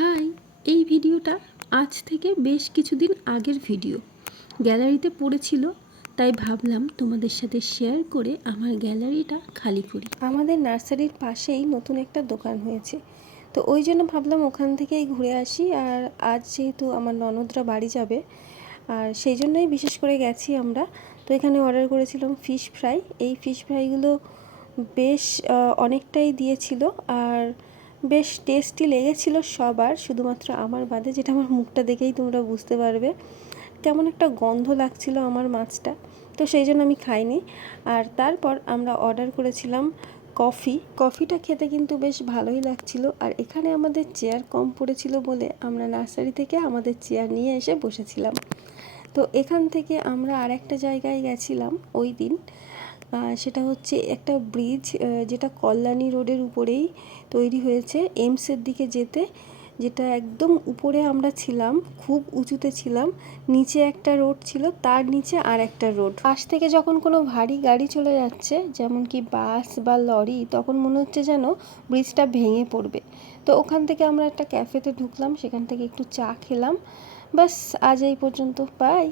High, এই ভিডিওটা আজ থেকে বেশ কিছুদিন আগের ভিডিও। গ্যালারিতে পড়েছিল, তাই ভাবলাম তোমাদের সাথে শেয়ার করে আমার গ্যালারিটা খালি করি। আমাদের নার্সারির পাশেই নতুন একটা দোকান হয়েছে, তো ওই জন্য ভাবলাম ওখান থেকেই ঘুরে আসি। আর আজ যেহেতু আমার ননদরা বাড়ি যাবে, আর সেই জন্যই বিশেষ করে গেছি আমরা। তো এখানে অর্ডার করেছিলাম ফিশ ফ্রাই। এই ফিশ ফ্রাইগুলো বেশ অনেকটাই দিয়েছিল, আর বেশ টেস্টি লেগেছিল সবার, শুধুমাত্র আমার বাদে, যেটা আমার মুখটা দেখেই তোমরা বুঝতে পারবে। কেমন একটা গন্ধ লাগছিল আমার মাছটা, তো সেই জন্য আমি খাইনি। আর তারপর আমরা অর্ডার করেছিলাম কফিটা খেতে কিন্তু বেশ ভালোই লাগছিল। আর এখানে আমাদের চেয়ার কম পড়েছিল বলে আমরা নার্সারি থেকে আমাদের চেয়ার নিয়ে এসে বসেছিলাম। তো এখান থেকে আমরা আর একটা জায়গায় গেছিলাম ওই দিন। সেটা হচ্ছে একটা ব্রিজ, যেটা কল্যাণী রোডের উপরেই তৈরি হয়েছে এমসের দিকে যেতে, যেটা একদম উপরে আমরা ছিলাম, খুব উঁচুতে ছিলাম। নিচে একটা রোড ছিল, তার নিচে আর একটা রোড। পাশ থেকে যখন কোনো ভারী গাড়ি চলে যাচ্ছে, যেমন কি বাস বা লরি, তখন মনে হচ্ছে যেন ব্রিজটা ভেঙে পড়বে। তো ওখান থেকে আমরা একটা ক্যাফেতে ঢুকলাম, সেখান থেকে একটু চা খেলাম। বাস, আজ এই পর্যন্ত, বাই।